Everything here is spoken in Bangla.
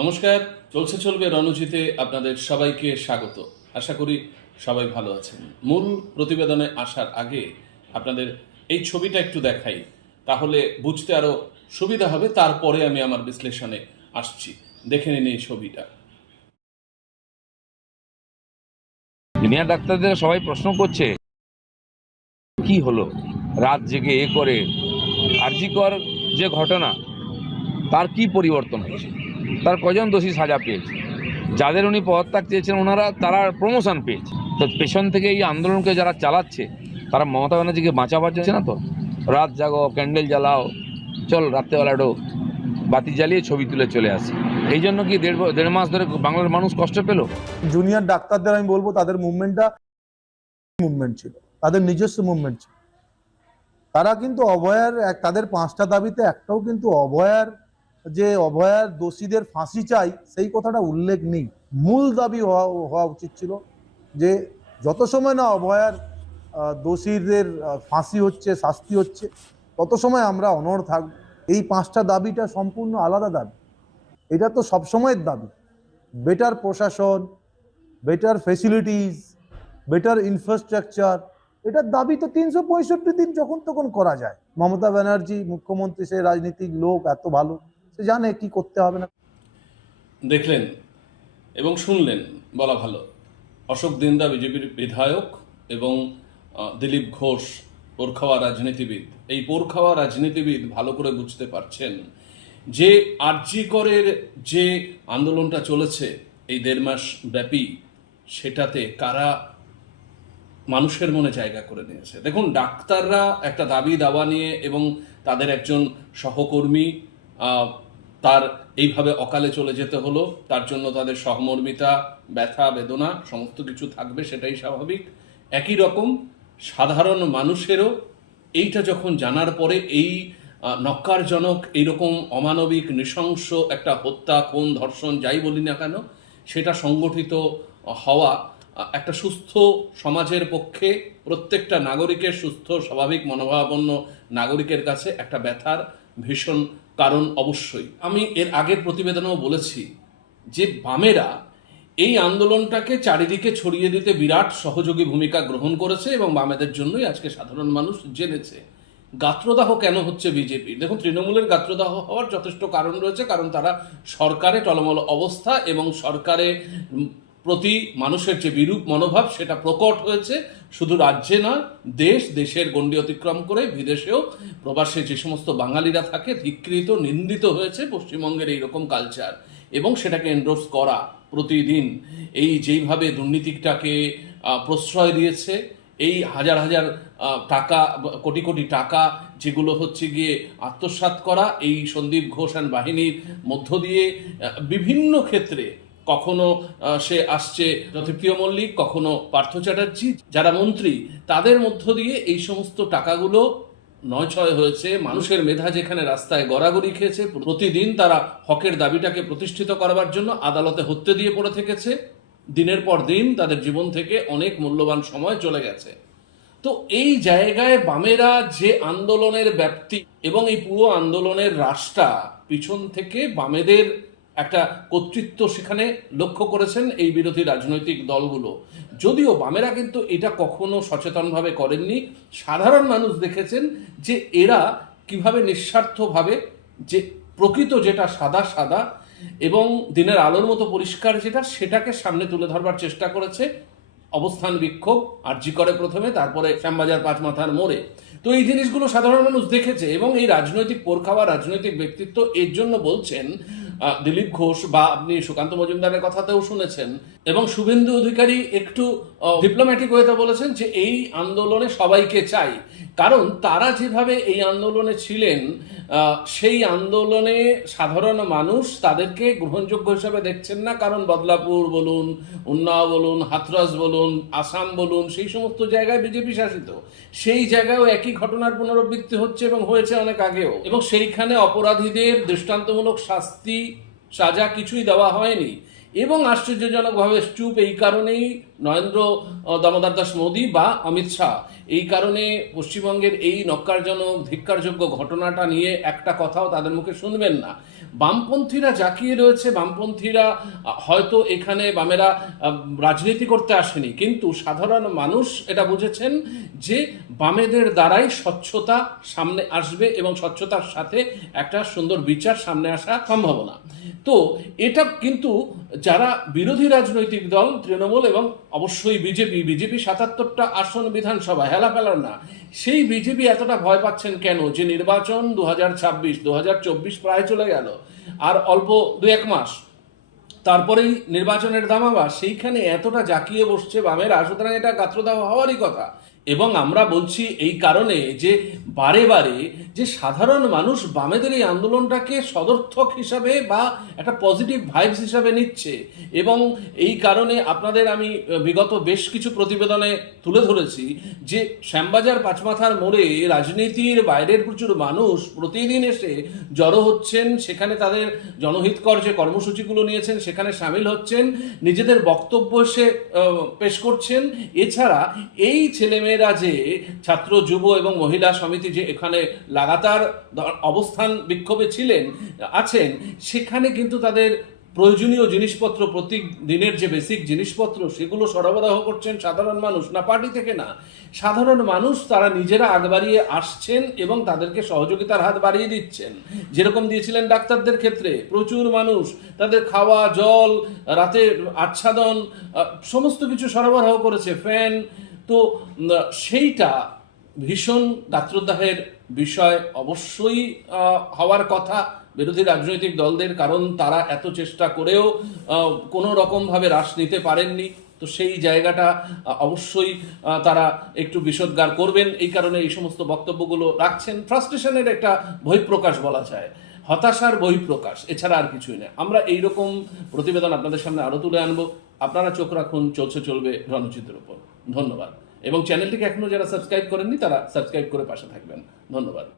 নমস্কার, চলছে চলবে রণজিতে আপনাদের সবাইকে স্বাগত। আশা করি সবাই ভালো আছেন। মূল প্রতিবেদনে আসার আগে আপনাদের এই ছবিটা একটু দেখাই, তাহলে বুঝতে আরও সুবিধা হবে, তারপরে আমি আমার বিশ্লেষণে আসছি। দেখে নিন এই ছবিটা। জুনিয়র ডাক্তারদের সবাই প্রশ্ন করছে, কি হলো? রাত জেগে এ করে আরজিকর যে ঘটনা, তার কি পরিবর্তন হয়েছে? তার কজন দোষী সাজা পেয়েছে? যাদের উনি পদত্যাগ চেয়েছেন, ওনারা তারা প্রমোশন পেয়েছে। তো পেছন থেকে এই আন্দোলনকে যারা চালাচ্ছে, তারা মমতা ব্যানার্জিকে বাঁচাবার চাইছে না তো? রাত জাগো ক্যান্ডেল জ্বালাও, চল রাত্রেবেলা একটু বাতি জ্বালিয়ে ছবি তুলে চলে আসে। এই জন্য কি দেড় দেড় মাস ধরে বাংলার মানুষ কষ্ট পেল? জুনিয়র ডাক্তারদের আমি বলব, তাদের মুভমেন্টটা মুভমেন্ট ছিল। তাদের নিজস্ব মুভমেন্ট ছিল। তারা কিন্তু অভয়ার তাদের পাঁচটা দাবিতে একটাও কিন্তু অভয়ার যে অভয়ার দোষীদের ফাঁসি চাই, সেই কথাটা উল্লেখ নেই। মূল দাবি হওয়া হওয়া উচিত ছিল যে যত সময় না অভয়ার দোষীদের ফাঁসি হচ্ছে, শাস্তি হচ্ছে, তত সময় আমরা অনড় থাকব এই পাঁচটা দাবিটা সম্পূর্ণ আলাদা দাবি। এটা তো সবসময়ের দাবি। বেটার প্রশাসন বেটার ফেসিলিটিস বেটার ইনফ্রাস্ট্রাকচার এটার দাবি তো তিনশো পঁয়ষট্টি দিন যখন তখন করা যায়। মমতা ব্যানার্জি, মুখ্যমন্ত্রী, সে রাজনীতিক লোক, এত ভালো। সে জানে কি করতে হবে না। দেখলেন এবং শুনলেন, বলা ভালো। অশোক দিন্দা বিজেপির বিধায়ক এবং দিলীপ ঘোষ পোরখাওয়া রাজনীতিবিদ। এই পোরখাওয়া রাজনীতিবিদ ভালো করে বুঝতে পারছেন যে আরজিকরের যে আন্দোলনটা চলেছে এই দেড় মাস ব্যাপী, সেটাতে কারা মানুষের মনে জায়গা করে নিয়েছে। দেখুন, ডাক্তাররা একটা দাবি দাওয়া নিয়ে এবং তাদের একজন সহকর্মী তার এইভাবে অকালে চলে যেতে হলো, তার জন্য তাদের সহমর্মিতা, ব্যথা, বেদনা, সমস্ত কিছু থাকবে, সেটাই স্বাভাবিক। একই রকম সাধারণ মানুষেরও এইটা যখন জানার পরে এই নক্কারজনক, এইরকম অমানবিক, নৃশংস একটা হত্যা কোন ধর্ষণ, যাই বলি না কেন, সেটা সংগঠিত হওয়া একটা সুস্থ সমাজের পক্ষে প্রত্যেকটা নাগরিকের সুস্থ, স্বাভাবিক, মনোভাবাপন্ন নাগরিকের কাছে একটা ব্যথার ভীষণ কারণ অবশ্যই। আমি এর আগের প্রতিবেদনেও বলেছি যে বামেরা এই আন্দোলনটাকে চারিদিকে ছড়িয়ে দিতে বিরাট সহযোগী ভূমিকা গ্রহণ করেছে এবং বামেদের জন্যই আজকে সাধারণ মানুষ জেনেছে। গাত্রদাহ কেন হচ্ছে বিজেপি? দেখুন, তৃণমূলের গাত্রদাহ হওয়ার যথেষ্ট কারণ রয়েছে, কারণ তারা সরকারে টলমল অবস্থা এবং সরকারে প্রতি মানুষের যে বিরূপ মনোভাব, সেটা প্রকট হয়েছে। শুধু রাজ্যে নয়, দেশ, দেশের গণ্ডি অতিক্রম করে বিদেশেও প্রবাসে যে সমস্ত বাঙালিরা থাকে, ধিকৃত, নিন্দিত হয়েছে পশ্চিমবঙ্গের এইরকম কালচার এবং সেটাকে এন্ডোর্স করা প্রতিদিন। এই যেইভাবে দুর্নীতিটাকে প্রশ্রয় দিয়েছে, এই হাজার হাজার টাকা, কোটি কোটি টাকা, যেগুলো হচ্ছে গিয়ে আত্মসাৎ করা, এই সন্দীপ ঘোষ বাহিনীর মধ্য দিয়ে বিভিন্ন ক্ষেত্রে কখনো সে আসছে জ্যোতিপ্রিয় মল্লিক, কখনো পার্থ চ্যাটার্জি। যারা মন্ত্রী, তাদের মধ্য দিয়ে এই সমস্ত টাকাগুলো নয় ছয় হয়েছে। মানুষের মেধা যেখানে রাস্তায় গড়াগড়ি খেয়েছে, প্রতিদিন তারা হকের দাবিটাকে প্রতিষ্ঠিত করবার জন্য আদালতে হত্যে দিয়ে পড়ে থেকেছে। দিনের পর দিন তাদের জীবন থেকে অনেক মূল্যবান সময় চলে গেছে। তো এই জায়গায় বামেরা যে আন্দোলনের ব্যাপ্তি এবং এই পুরো আন্দোলনের রাশটা পিছন থেকে বামেদের একটা কর্তৃত্ব সেখানে লক্ষ্য করেছেন এই বিরোধী রাজনৈতিক দলগুলো। যদিও বামেরা কিন্তু এটা কখনো সচেতনভাবে করেননি। সাধারণ মানুষ দেখেছেন যে এরা কীভাবে নিঃস্বার্থভাবে যে প্রকৃত যেটা সাদা সাদা এবং দিনের আলোর মতো পরিষ্কার যেটা, সেটাকে সামনে তুলে ধরবার চেষ্টা করেছে। অবস্থান বিক্ষোভ, আরজি করে প্রথমে, তারপরে শ্যামবাজার পাঁচ মাথার মোড়ে। তো এই জিনিসগুলো সাধারণ মানুষ দেখেছে এবং এই রাজনৈতিক পোরখাওয়া, রাজনৈতিক ব্যক্তিত্ব এর জন্য বলছেন দিলীপ ঘোষ বা আপনি সুকান্ত মজুমদারের কথাতেও শুনেছেন। এবং শুভেন্দু অধিকারী একটু ডিপ্লোম্যাটিক ওয়েতে বলেছেন যে এই আন্দোলনে সবাইকে চাই। কারণ তারা যেভাবে এই আন্দোলনে ছিলেন সেই আন্দোলনে সাধারণ মানুষ তাদেরকে গ্রহণযোগ্য হিসাবে দেখছেন না। কারণ বদলাপুর বলুন, উন্নাও বলুন হাথরস বলুন, আসাম বলুন, সেই সমস্ত জায়গায় বিজেপি শাসিত। সেই জায়গায়ও একই ঘটনার পুনরাবৃত্তি হচ্ছে এবং হয়েছে অনেক আগেও। এবং সেইখানে অপরাধীদের দৃষ্টান্তমূলক শাস্তি, সাজা কিছুই দেওয়া হয়নি। এবং আশ্চর্যজনকভাবে চুপ এই কারণেই নরেন্দ্র দামোদর দাস মোদী বা অমিত শাহ এই কারণে পশ্চিমবঙ্গের এই নক্কারজনক ধিক্কারযোগ্য ঘটনাটা নিয়ে একটা কথাও তাদের মুখে শুনবেন না। বামপন্থীরা জাকিয়ে রয়েছে, বামপন্থীরা হয়তো এখানে বামেরা রাজনীতি করতে আসেনি। কিন্তু সাধারণ মানুষ এটা বুঝেছেন যে বামেদের দ্বারাই স্বচ্ছতা সামনে আসবে এবং স্বচ্ছতার সাথে একটা সুন্দর বিচার সামনে আসা সম্ভাবনা। তো এটা কিন্তু যারা বিরোধী রাজনৈতিক দল, তৃণমূল এবং অবশ্যই বিজেপি বিজেপি সাতাত্তরটা আসন বিধানসভা হেলা ফেলার না। সেই বিজেপি এতটা ভয় পাচ্ছেন কেন যে নির্বাচন দু হাজার ছাব্বিশ চব্বিশ প্রায় চলে গেল। আর অল্প দু এক মাস। তারপরেই নির্বাচনের দামাবা সেইখানে এতটা জাকিয়ে বসছে বামেরা। সুতরাং এটা গাত্রদাহ হওয়ারই কথা। এবং আমরা বলছি এই কারণে যে বারে বারে যে সাধারণ মানুষ বামেদের এই আন্দোলনটাকে সদর্থক হিসাবে বা একটা পজিটিভ ভাইবস হিসাবে নিচ্ছে এবং এই কারণে আপনাদের আমি বিগত বেশ কিছু প্রতিবেদনে তুলে ধরেছি যে শ্যামবাজার পাঁচমাথার মোড়ে রাজনীতির বাইরের প্রচুর মানুষ প্রতিদিন এসে জড়ো হচ্ছেন, সেখানে তাদের জনহিতকর যে কর্মসূচিগুলো নিয়েছেন, সেখানে সামিল হচ্ছেন, নিজেদের বক্তব্য এসে পেশ করছেন। এছাড়া এই ছেলেমেয়েরা যে ছাত্র, যুব এবং মহিলা সমিতি যে এখানে লাগাতার অবস্থান বিক্ষোভে ছিলেন, আছেন, সেখানে কিন্তু তাদের প্রয়োজনীয় জিনিসপত্র প্রত্যেক দিনের যে বেসিক জিনিসপত্র, সেগুলো সরবরাহ করছেন সাধারণ মানুষ। না, পার্টি থেকে না। সাধারণ মানুষ তারা নিজেরা আগ বাড়িয়ে আসছেন এবং তাদেরকে সহযোগিতার হাত বাড়িয়ে দিচ্ছেন। যেরকম দিয়েছিলেন ডাক্তারদের ক্ষেত্রে, প্রচুর মানুষ তাদের খাওয়া, জল, রাতের আচ্ছাদন সমস্ত কিছু সরবরাহ করেছে। ফ্যান তো সেইটা ভীষণ গাত্রদাহের বিষয়। অবশ্যই হওয়ার কথা বিরোধী রাজনৈতিক দলদের, কারণ তারা এত চেষ্টা করেও কোনো রকমভাবে হ্রাস নিতে পারেননি। তো সেই জায়গাটা অবশ্যই তারা একটু বিষোদ্গার করবেন। এই কারণে এই সমস্ত বক্তব্যগুলো রাখছেন। ফ্রাস্ট্রেশনের একটা বহিঃপ্রকাশ বলা যায়। হতাশার বহিঃপ্রকাশ, এছাড়া আর কিছুই না আমরা এইরকম প্রতিবেদন আপনাদের সামনে আরও তুলে আনব। আপনারা চোখ রাখুন, চলছে, চলবে রণচিত্রের উপর ধন্যবাদ। এবং চ্যানেলটিকে এখনও যারা সাবস্ক্রাইব করেননি তারা সাবস্ক্রাইব করে পাশে থাকবেন। ধন্যবাদ।